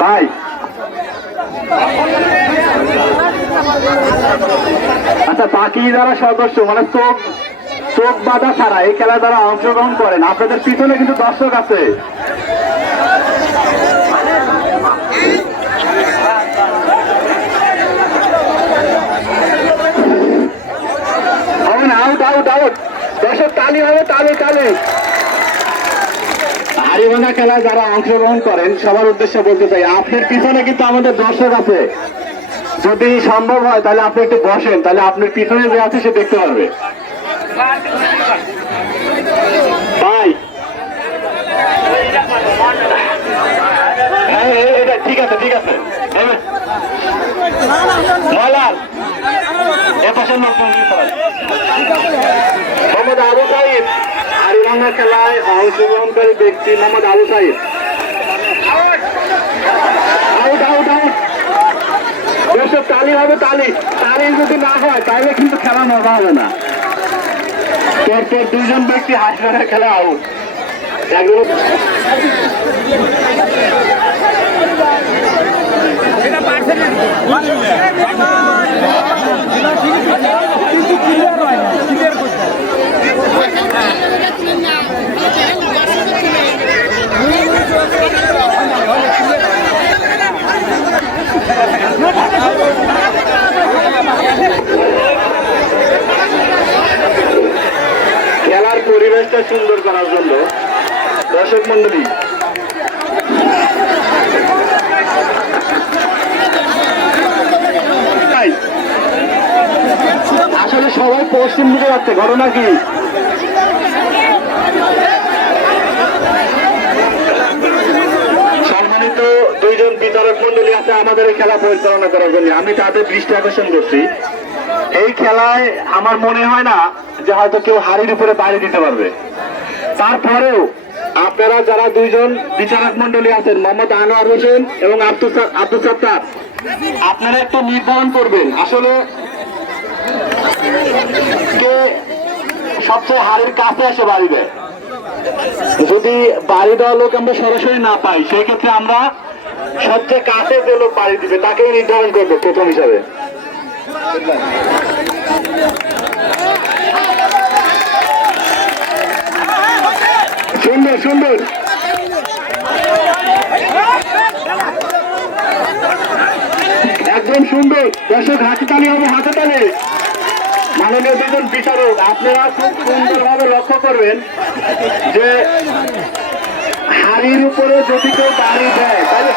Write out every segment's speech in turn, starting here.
ভাই। আচ্ছা বাকি যারা সদস্য মানে চোখ চোখ বাঁধা ছাড়া এই খেলা যারা অংশগ্রহণ করেন। আপনাদের পিছনে কিন্তু দর্শক আছে হবে না আউট আউট আউট দর্শক তালি হবে তালি তালি। হারিভাঙা খেলায় যারা অংশগ্রহণ করেন সবার উদ্দেশ্যে বলতে চাই আপনার পিছনে কিন্তু আমাদের দর্শক আছে। যদি সম্ভব হয় তাহলে আপনি একটু বসেন তাহলে আপনার পিছনে যে আছে সে দেখতে পারবে। ভাই। হ্যাঁ, হ্যাঁ, এটা ঠিক আছে ঠিক আছে। হ্যাঁ। এ কি করেন? মোহাম্মদ আবু সাইদ হারিভাঙ্গা খেলায় অংশগ্রহণকারী ব্যক্তি Mohammad Abu Saeed. Out out out দর্শক তালি হবে তালি তালি যদি না হয়, তাহলে কিন্তু খেলা মজা হবে না। এরপর দুইজন ব্যক্তি হাসপাতাল খেলা আউট একজন খেলার পরিবেশটা সুন্দর করার জন্য। দর্শক মন্ডলী, আসলে সবাই পশ্চিম দিকে যাচ্ছে, ঘটনা কি? সম্মানিত দুইজন বিচারক মন্ডলী আছে আমাদের এই খেলা পরিচালনা করার জন্য। আমি তাদের দৃষ্টি আকর্ষণ করছি। এই খেলায় আমার মনে হয় না যে হয়তো কেউ হাড়ির উপরে বাড়ি দিতে পারবে। তারপরেও আপনারা যারা দুইজন বিচারক মন্ডলী আছেন, মোহাম্মদ আনোয়ার হোসেন এবং আব্দুল সত্তার, আপনারা একটু নির্ধারণ করবেন। আসলে কে সবচেয়ে হাড়ির কাছে এসে বাড়ি দেয়? যদি বাড়ি দেওয়া লোক আমরা সরাসরি না পাই সেই ক্ষেত্রে আমরা সবচেয়ে কাছে যে লোক বাড়ি দিবে, তাকেই নির্ধারণ করব প্রথম হিসাবে। সুন্দর। একদম সুন্দর। দর্শক হাতে তালি হবে হাতে তালি মাননীয় দুজন বিচারক, আপনারা খুব সুন্দরভাবে লক্ষ্য করবেন যে হাড়ির উপরে যদি কেউ বাড়ি দেয়, তাহলে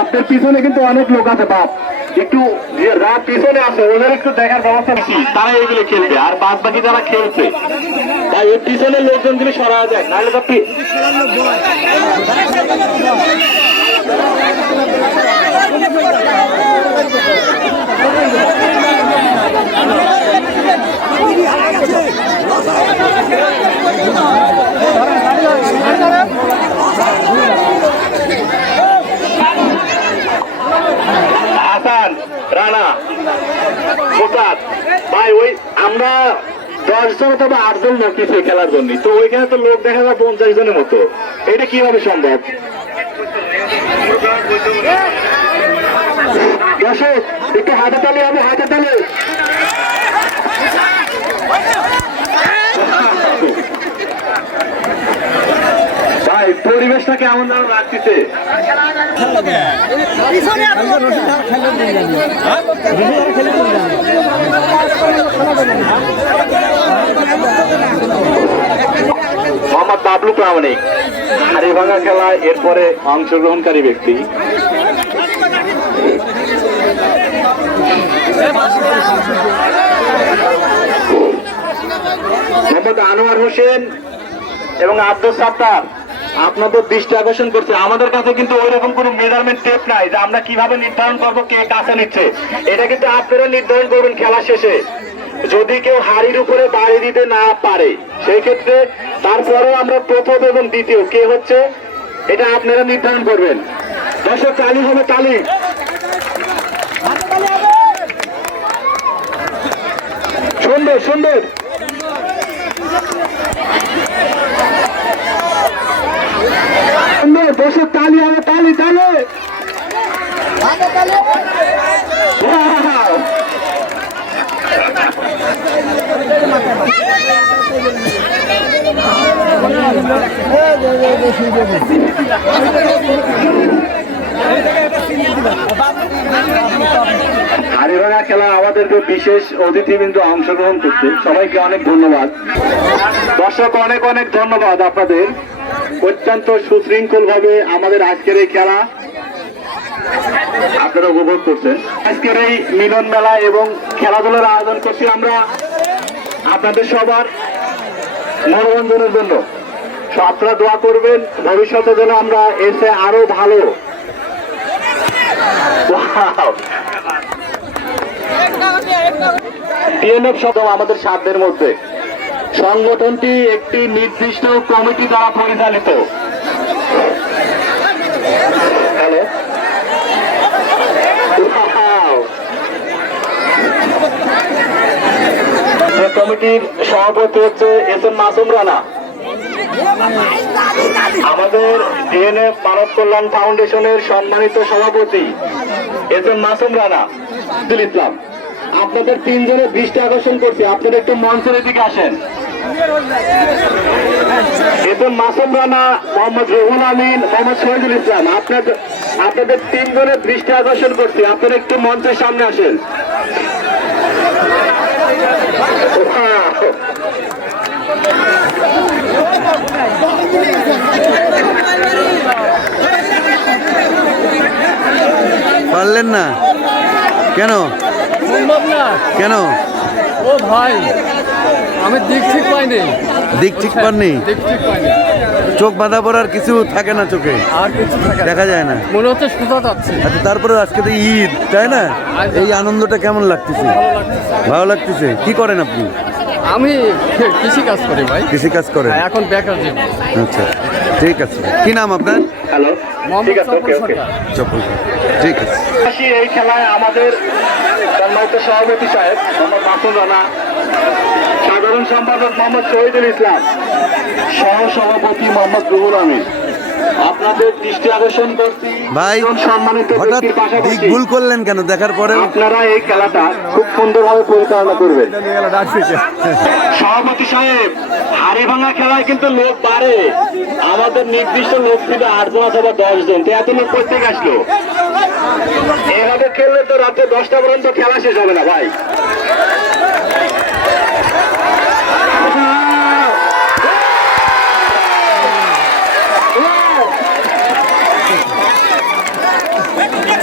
আপনার পিছনে কিন্তু অনেক লোক আছে, বাপ। একটু যারা পিছনে আছে ওদের একটু দেখার ব্যবস্থা কি তারা এইগুলো খেলবে আর বাদ বাকি যারা খেলছে। তাই এই পিছনের লোকজনগুলো সরা যায় নাহলে তো Thank হাসান রানা মোসাদ ভাই ওই আমরা দশ জন অথবা আট লোক কিছু খেলার জন্য। তো ওইখানে তো লোক দেখা যায় পঞ্চাশ জনের মতো। এটা কীভাবে সম্ভব? দর্শক একটু হাতে তালে হবে হাতে তালি ভাই পরিবেশটা কেমন যেন লাগতেছে? মোহাম্মদ বাবলু প্রামাণিক, হাড়িভাঙা খেলায় এরপরে অংশগ্রহণকারী ব্যক্তি। মোহাম্মদ আনোয়ার হোসেন এবং আব্দুল সাত্তার। আপনাদের দৃষ্টি আকর্ষণ করছে। আমাদের কাছে কিন্তু ওই রকম কোনো মেজারমেন্ট টেপ নাই যে আমরা কীভাবে নির্ধারণ করব, কে কাছে নিচ্ছে। এটা কিন্তু আপনারা নির্ধারণ করবেন খেলা শেষে। যদি কেউ হাড়ির উপরে বাড়ি দিতে না পারে সেই ক্ষেত্রে তারপরেও আমরা প্রথম এবং দ্বিতীয় কে হচ্ছে, এটা আপনারা নির্ধারণ করবেন। দর্শক তালি হবে তালি সুন্দর সুন্দর। দর্শক তালি তালি তালি! হারিভাঙা খেলা আমাদেরকে বিশেষ অতিথি কিন্তু অংশগ্রহণ করছে। সবাইকে অনেক ধন্যবাদ। দর্শক, অনেক অনেক ধন্যবাদ আপনাদের। অত্যন্ত সুশৃঙ্খল ভাবে আমাদের আজকের এই খেলা আপনারা উপভোগ করছেন। আজকের এই মিলন মেলা এবং খেলাধুলার আয়োজন করছি আমরা আপনাদের সবার মনোরঞ্জনের জন্য। আপনারা দোয়া করবেন ভবিষ্যতে যেন আমরা এসে আরও ভালো। আমাদের সাধ্যের মধ্যে। সংগঠনটি একটি নির্দিষ্ট কমিটি দ্বারা পরিচালিত। কমিটির সভাপতি হচ্ছে এস এম মাসুম রানা। আমাদের ডিএনএফ মানব কল্যাণ ফাউন্ডেশনের সম্মানিত সভাপতি এস এম মাসুম রানা ইসলাম। আপনাদের তিনজনের দৃষ্টি আকর্ষণ করছি, আপনারা একটু মঞ্চের দিকে আসেন। এম মাসুম রানা মোহাম্মদ রহুল আমিন মোহাম্মদ শহীদুল ইসলাম। আপনাদের আপনাদের তিনজনের দৃষ্টি আকর্ষণ করছি। আপনারা একটু মঞ্চের সামনে আসেন! পারলেন না? কেন? সম্ভব না। কেন? ও ভাই আমি দিক ঠিক পাইনি। দিক ঠিক পাননি? দিক ঠিক পাইনি। চোখ বাঁধা পড়ার কিছু থাকে না চোখে? আর কিছু থাকে না। দেখা যায় না? মনে হচ্ছে সুতা যাচ্ছে। আচ্ছা তারপরে আজকে তো ঈদ তাই না? এই আনন্দটা কেমন লাগতেছে? ভালো লাগতেছে। কি করেন আপনি? আমি কৃষি কাজ করি ভাই। কৃষি কাজ করেন? হ্যাঁ, এখন বেকার জীবন। আচ্ছা ঠিক আছে। কি নাম আপনার? হ্যালো ঠিক আছে সফর ওকে ওকে। সরকার। চপ্পল ঠিক আছে। আসি এই খেলায় আমাদের সম্মানিত সভাপতি সাহেব মোহাম্মদ মাসুদ রানা। সাধারণ সম্পাদক মোহাম্মদ শহীদুল ইসলাম সহ সভাপতি মোহাম্মদ রুহুল আমিন। আপনাদের দৃষ্টি আকর্ষণ করছি ভাই সম্মানিত হঠাৎ দিক ভুল করলেন কেন? দেখার পরে? আপনারা এই খেলাটা খুব সুন্দরভাবে পরিচালনা করবেন। সভাপতি সাহেব হাড়ি ভাঙা খেলায় কিন্তু লোক বাড়ে। আমাদের নির্দিষ্ট লোক ছিল আটজন অথবা দশ জন তো এত লোক প্রত্যেক আসলো। এভাবে খেললে তো রাতে দশটা পর্যন্ত খেলা শেষ হবে না ভাই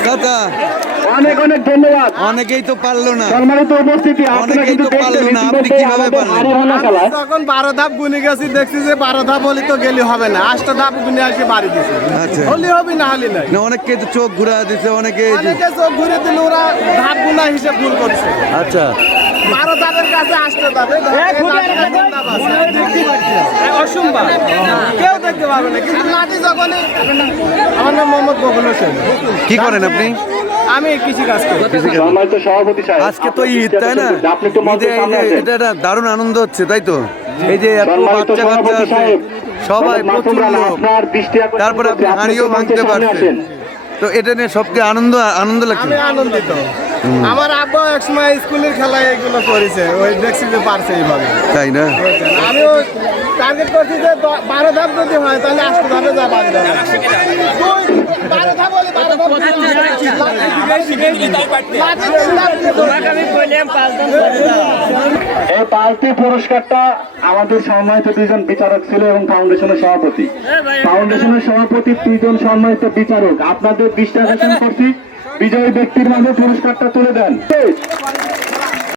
দাদা অনেক অনেক ধন্যবাদ অনেকেই তো পারল না। সম্মানিত উপস্থিতি অনেকেই তো পারল না, আপনি কীভাবে পারলেন? তখন বারো ধাপ গুনে গেছি দেখছি যে বারো ধাপ হলে তো গেলে হবে না। আটটা ধাপ গুনে আসে বাড়ি দিছে। আচ্ছা। হলে হবে না হলে নাই। না অনেকে তো চোখ ঘুরা দিছে অনেকে অনেকে চোখ ঘুরে দিলে ওরা ধাপ গুনা হিসেব ভুল করছে। আচ্ছা। বারো ধাপের কাছে আসতে অসম্ভব। কেউ দেখতে পারবে না কিন্তু লাঠি যখনই আমার নাম মোহাম্মদ বকুল হোসেন। কি করেন আপনি? আমি কৃষি কাজ করি। সম্মানিত সভাপতি সাহেব। আজকে তো ঈদ তাই না। এটা একটা দারুণ আনন্দ হচ্ছে তাই তো? এই যে এত বাচ্চা কাচ্চা আছে সবাই প্রচুর লোক। তারপরে আপনি হাঁড়িও ভাঙতে পারছেন। তো এটা নিয়ে সবকে আনন্দ আনন্দ লাগছে আমি আনন্দিত। আমার আব্বা এক সময় স্কুলের খেলায় এগুলো করেছে ওই দেখছি যে পারছে এইভাবে। তাই না? আমিও টার্গেট করছি যে বারো ধাপ যদি হয় তাহলে আটটা ধাপে যা বাদ এই পাঁচটি পুরস্কারটা আমাদের সম্মানিত দুইজন বিচারক ছিল এবং ফাউন্ডেশনের সভাপতি ফাউন্ডেশনের সভাপতি দুইজন সম্মানিত বিচারক আপনাদের দৃষ্টি আকর্ষণ করছি বিজয়ী ব্যক্তির মাঝে পুরস্কারটা তুলে দেন